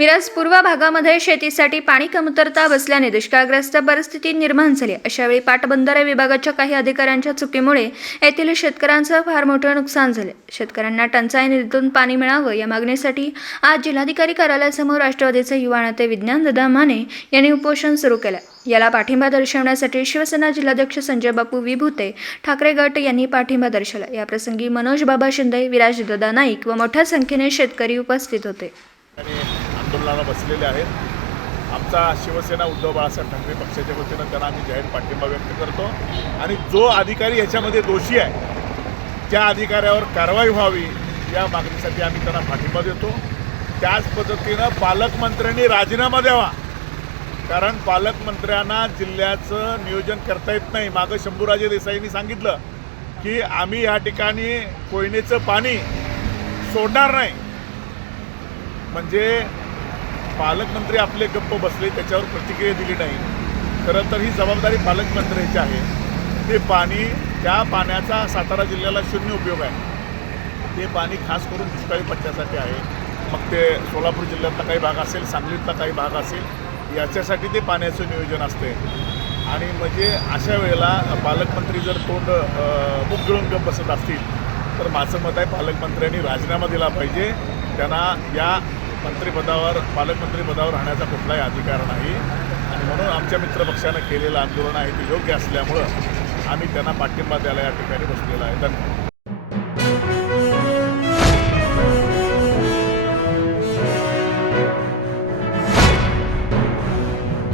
मिरज पूर्व भागामध्ये शेतीसाठी पाणी कमतरता बसल्याने दुष्काळग्रस्त परिस्थिती निर्माण झाली. अशावेळी पाटबंधारे विभागाच्या काही अधिकाऱ्यांच्या चुकीमुळे येथील शेतकऱ्यांचं फार मोठं नुकसान झाले. शेतकऱ्यांना टंचाई निधीतून पाणी मिळावं या मागणीसाठी आज जिल्हाधिकारी कार्यालयासमोर राष्ट्रवादीचे युवा नेते विज्ञानदादा माने यांनी उपोषण सुरू केलं. याला पाठिंबा दर्शवण्यासाठी शिवसेना जिल्हाध्यक्ष संजय बापू विभूते ठाकरे गट यांनी पाठिंबा दर्शवला. याप्रसंगी मनोज बाबा शिंदे विराज दादा नाईक व मोठ्या संख्येने शेतकरी उपस्थित होते. आंदोलनाला बसलेले आहेत. आमचा शिवसेना उद्धव बाळासाहेब ठाकरे पक्षाच्या वतीनं त्यांना आम्ही जाहीर पाठिंबा व्यक्त करतो. आणि जो अधिकारी याच्यामध्ये दोषी आहे त्या अधिकाऱ्यावर कारवाई व्हावी या मागणीसाठी आम्ही त्यांना पाठिंबा देतो. त्याच पद्धतीनं पालकमंत्र्यांनी राजीनामा द्यावा. कारण पालकमंत्र्यांना जिल्ह्याचं नियोजन करता येत नाही. मागं शंभूराजे देसाईंनी सांगितलं की आम्ही या ठिकाणी कोयनेचं पाणी सोडणार नाही. म्हणजे पालकमंत्री आपले गप्प बसले त्याच्यावर प्रतिक्रिया दिली नाही. खरं तर ही जबाबदारी पालकमंत्र्यांची आहे. ते पाणी त्या पाण्याचा सातारा जिल्ह्याला शून्य उपयोग आहे. ते पाणी खास करून दुष्काळी पट्ट्यासाठी आहे. मग ते सोलापूर जिल्ह्यातला काही भाग असेल सांगलीतला काही भाग असेल याच्यासाठी ते पाण्याचं नियोजन असते. आणि म्हणजे अशा वेळेला पालकमंत्री जर तोंड बुक मुख गिळून गप बसत असतील तर माझं मत आहे पालकमंत्र्यांनी राजीनामा दिला पाहिजे. त्यांना या मंत्रिपदावर पालकमंत्रीपदावर राहण्याचा कुठलाही अधिकार नाही. आणि म्हणून आमच्या मित्रपक्षानं केलेलं आंदोलन आहे ते योग्य असल्यामुळं आम्ही त्यांना पाठिंबा द्यायला या ठिकाणी बसलेला आहे. धन्यवाद.